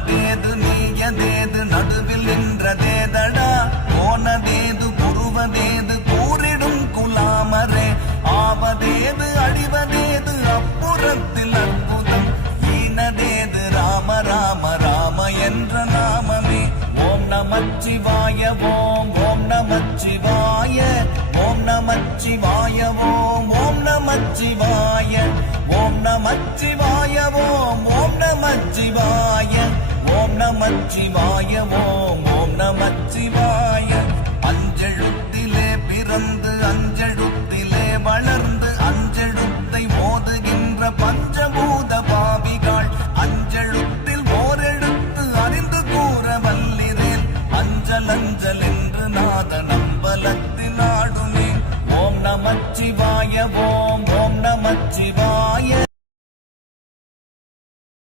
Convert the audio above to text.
ஆனதேது நீயதேது நடுவில் நின்றதேதடா போனதேது புருவதேது கூறிடும் குலாமரே ஆவதேது அழிவதேது அப்புறத்தில் அற்புதம் ஈனதேது ராம ராம ராம என்ற நாமமே ஓம் நமச்சிவாய ஓம் ஓம் நமச்சிவாய ஓம் நமச்சிவாய ஓம் ஓம் நமச்சிவாய ஓம் நமச்சிவாய ஓம் ஓம் நமச்சிவாய ஓம் நமச்சிவாய ஓம் ஓம் நமச்சிவாய